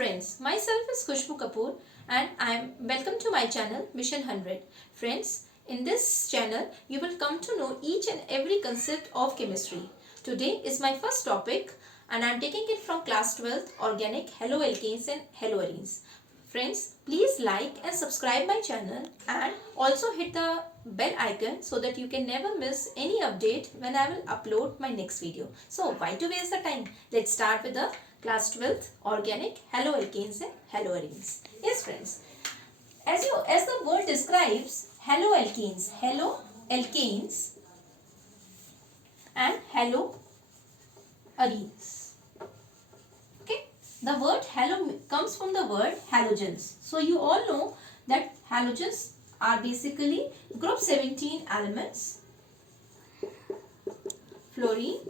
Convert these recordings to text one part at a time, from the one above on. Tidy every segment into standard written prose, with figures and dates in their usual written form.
friends, myself is Khushbu Kapoor and I am welcome to my channel Mission 100. Friends, in this channel you will come to know each and every concept of chemistry. Today is my first topic and I am taking it from class 12th Organic Haloalkanes and Haloarenes. Friends, please like and subscribe my channel and also hit the bell icon so that you can never miss any update when I will upload my next video. So why to waste the time? Let's start with the class 12th Organic Haloalkanes and Haloarenes. Yes friends, as the word describes, haloalkanes and haloarenes. The word halo comes from the word halogens. So you all know that halogens are basically group 17 elements: fluorine,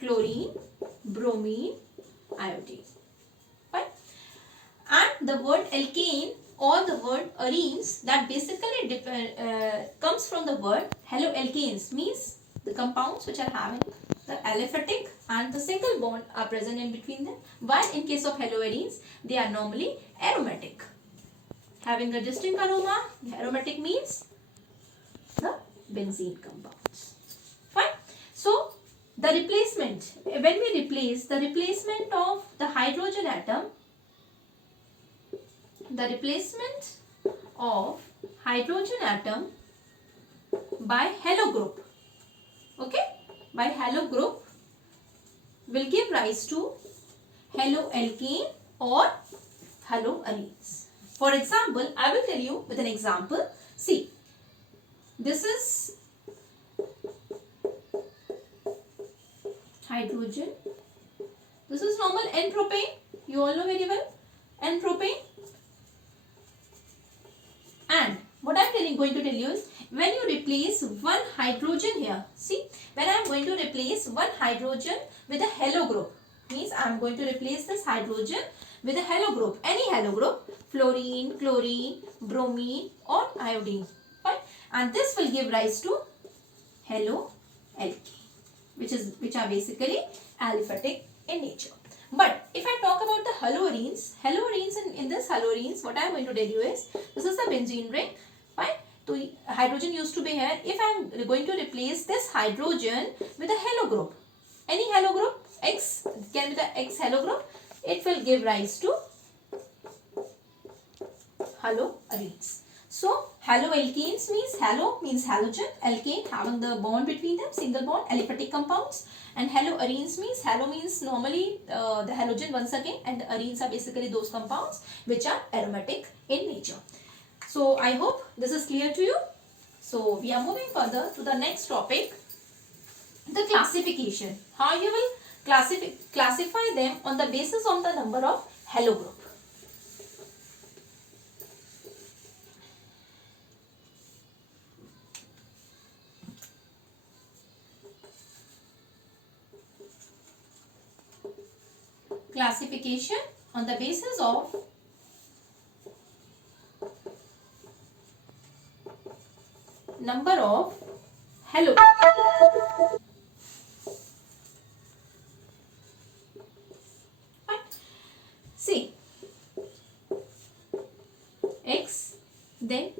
chlorine, bromine, iodine. Right? And the word alkane or the word arenes, that basically comes from the word haloalkanes, means the compounds which are having the aliphatic and the single bond are present in between them, while in case of haloarenes they are normally aromatic, having a distinct aroma. Aromatic means the benzene compounds. Fine. So the replacement, when we replace the replacement of the hydrogen atom, by halo group, okay, by halo group will give rise to haloalkane or haloarenes. For example, I will tell you with an example. See, this is hydrogen, this is normal N-propane, you all know very well, N-propane. And what I am going to tell you is, when you replace one hydrogen here, see, when I am going to replace one hydrogen with a halo group, means I am going to replace this hydrogen with a halo group, any halo group, fluorine, chlorine, bromine or iodine, right? And this will give rise to haloalkane, which are basically aliphatic in nature. But if I talk about the haloarenes, in this haloarenes, what I am going to tell you is, this is the benzene ring, right? So hydrogen used to be here. If I am going to replace this hydrogen with a halo group, any halo group, X, can be the X halo group, it will give rise to haloarenes. So haloalkanes means halo means halogen, alkane having the bond between them, single bond, aliphatic compounds, and haloarenes means, halo means normally the halogen once again, and the arenes are basically those compounds which are aromatic in nature. So I hope this is clear to you. So we are moving further to the next topic, the classification. How you will classify them on the basis of the number of halo group. Classification on the basis of number of halo. See, X, then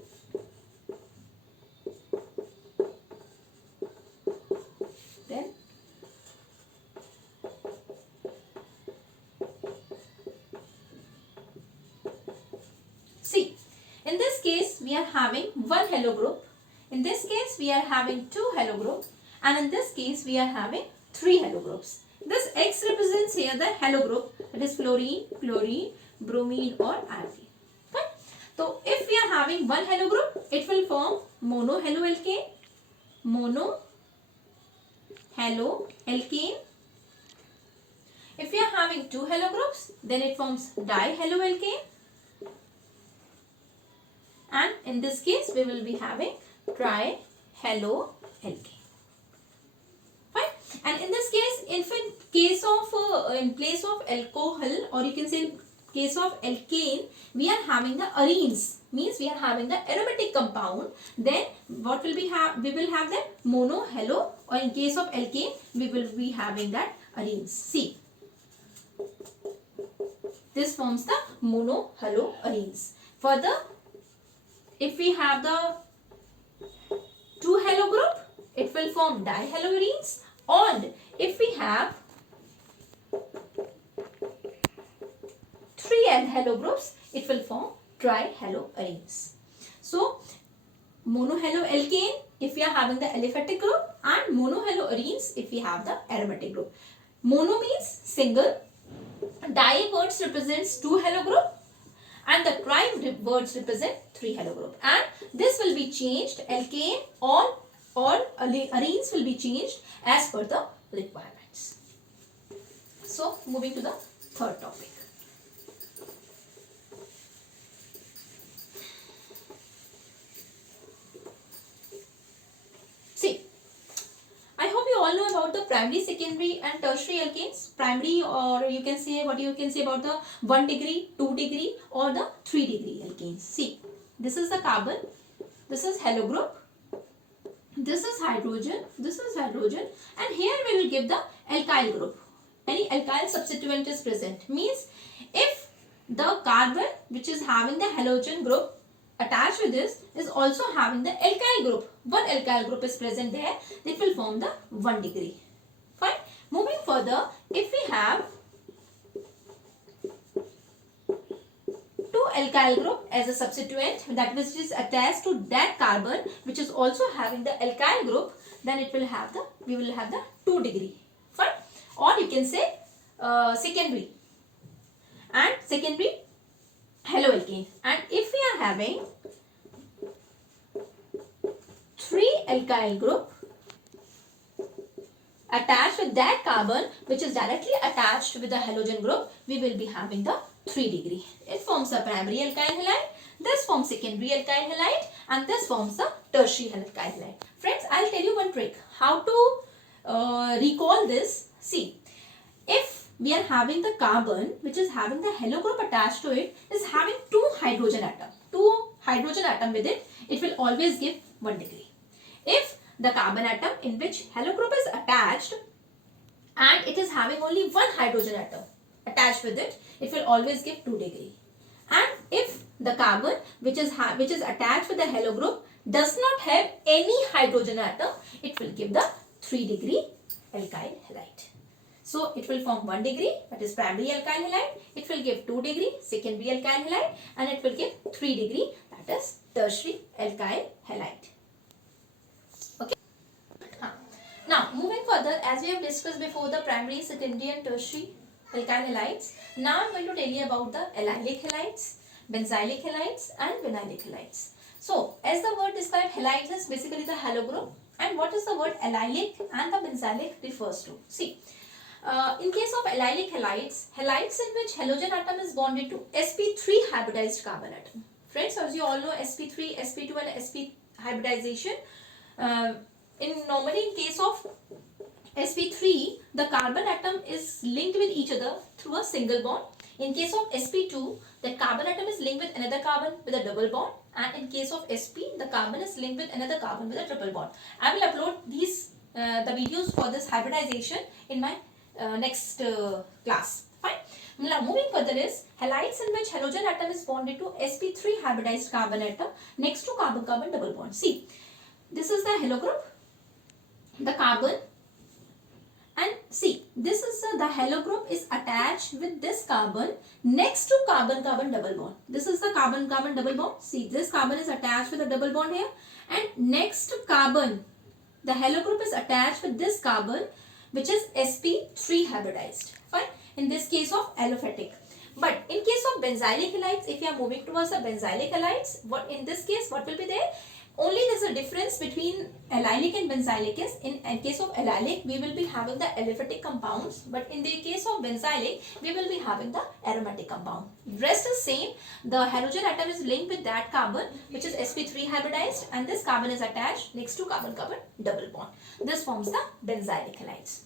see, in this case we are having one halo group, in this case we are having two halo groups, and in this case we are having three halo groups. This X represents here the halo group, that is fluorine, chlorine, bromine or iodine. Right? So if we are having one halo group, it will form monohaloalkane, If we are having two halo groups, then it forms dihaloalkane, and in this case we will be having trihaloalkane. Right? And in this case, in place of alcohol, or you can say in case of alkane, we are having the arenes, means we are having the aromatic compound. Then what will we have? We will have that monohalo, or in case of alkane, we will be having that arenes. See, This forms the monohaloarenes. Further, if we have the 2 halo group, it will form dihaloarenes. And if we have 3 halo groups, it will form trihaloarenes. So, monohaloalkane if we are having the aliphatic group, and monohaloarenes if we have the aromatic group. Mono means single, di words represents 2 halo group, and the tri words represent 3 halo group. And this will be changed, alkane or arenes will be changed as per the requirements. So, moving to the third topic. See, I hope you all know about the primary, secondary and tertiary alkanes. Primary, or you can say what you can say about the 1 degree, 2 degree or the 3 degree alkanes. See, this is the carbon, this is halo group, this is hydrogen, and here we will give the alkyl group. Any alkyl substituent is present. Means if the carbon which is having the halogen group attached with this is also having the alkyl group, one alkyl group is present there, it will form the 1 degree. Fine. Moving further, if we have 2 alkyl group as a substituent that which is attached to that carbon which is also having the alkyl group, then it will have the, we will have the 2 degree. Fine. Or you can say secondary haloalkane. And if we are having 3 alkyl group attached with that carbon which is directly attached with the halogen group, we will be having the 3 degree. It forms a primary alkyl halide, this forms secondary alkyl halide, and this forms the tertiary alkyl halide. Friends, I'll tell you one trick how to recall this. See, if we are having the carbon which is having the halo group attached to it is having 2 hydrogen atom with it, it will always give 1 degree. If the carbon atom in which halo group is attached and it is having only 1 hydrogen atom attached with it, it will always give 2 degree. And if the carbon which is attached with the halo group does not have any hydrogen atom, it will give the 3 degree alkyl halide. So, it will form 1 degree, that is primary alkyl halide, it will give 2 degree, secondary alkyl halide, and it will give 3 degree, that is tertiary alkyl halide. Okay. Now, moving further, as we have discussed before the primary, secondary and tertiary alkyl halides, now I am going to tell you about the allylic halides, benzylic halides and vinylic halides. So, as the word describes, halides is basically the halo group, and what is the word allylic and the benzylic refers to? See, in case of allylic halides, halides in which halogen atom is bonded to sp3 hybridized carbon atom. Friends, as you all know, sp3, sp2 and sp hybridization. Normally in case of sp3, the carbon atom is linked with each other through a single bond. In case of sp2, the carbon atom is linked with another carbon with a double bond, and in case of sp, the carbon is linked with another carbon with a triple bond. I will upload these the videos for this hybridization in my next class. Fine. Now, moving further is halides in which halogen atom is bonded to sp3 hybridized carbon atom next to carbon-carbon double bond. See, this is the halo group, the carbon, and see, this is the halo group is attached with this carbon next to carbon-carbon double bond. This is the carbon-carbon double bond. See, this carbon is attached with a double bond here, and next to carbon, the halo group is attached with this carbon which is sp3 hybridized. Fine. In this case of aliphatic. But in case of benzylic halides, if you are moving towards the benzylic halides, what in this case what will be there? Only there is a difference between allylic and benzylic is in case of allylic we will be having the aliphatic compounds, but in the case of benzylic we will be having the aromatic compound. Rest is same. The halogen atom is linked with that carbon which is sp3 hybridized, and this carbon is attached next to carbon-carbon double bond. This forms the benzylic halides.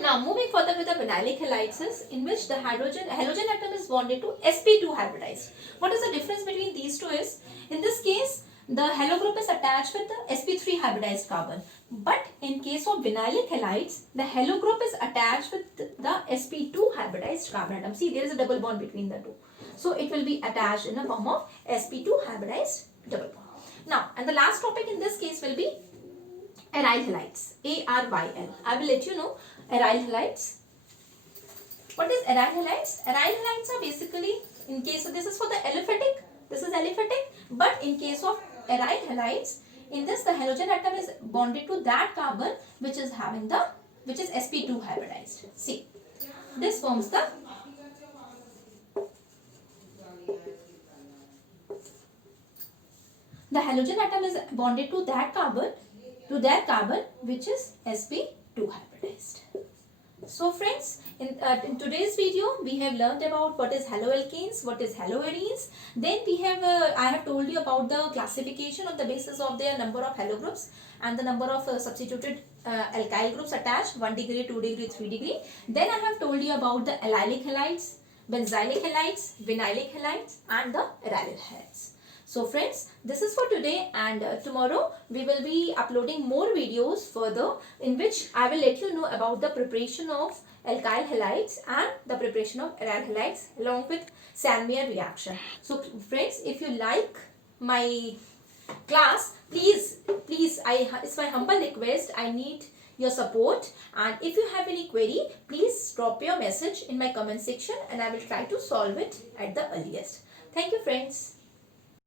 Now, moving further with the vinylic halides is in which the halogen atom is bonded to sp2 hybridized. What is the difference between these two is, in this case, the halo group is attached with the sp3 hybridized carbon. But in case of vinylic halides, the halo group is attached with the sp2 hybridized carbon atom. See, there is a double bond between the two. So it will be attached in the form of sp2 hybridized double bond. Now, and the last topic in this case will be aryl halides. ARYL. I will let you know aryl halides. What is aryl halides? Aryl halides are basically, in case of, this is for the aliphatic, this is aliphatic, but in case of aryl halides, in this the halogen atom is bonded to that carbon which is having the, which is sp2 hybridized. See, this forms the halogen atom is bonded to that carbon, which is sp2 hybridized. So friends, in today's video we have learned about what is haloalkanes, what is haloarenes. Then we have I have told you about the classification on the basis of their number of halo groups and the number of substituted alkyl groups attached, 1 degree, 2 degree, 3 degree. Then I have told you about the allylic halides, benzylic halides, vinylic halides and the aryl halides. So friends, this is for today, and tomorrow we will be uploading more videos further, in which I will let you know about the preparation of alkyl halides and the preparation of aryl halides along with Sandmeyer reaction. So friends, if you like my class, please, it's my humble request, I need your support, and if you have any query, please drop your message in my comment section and I will try to solve it at the earliest. Thank you friends.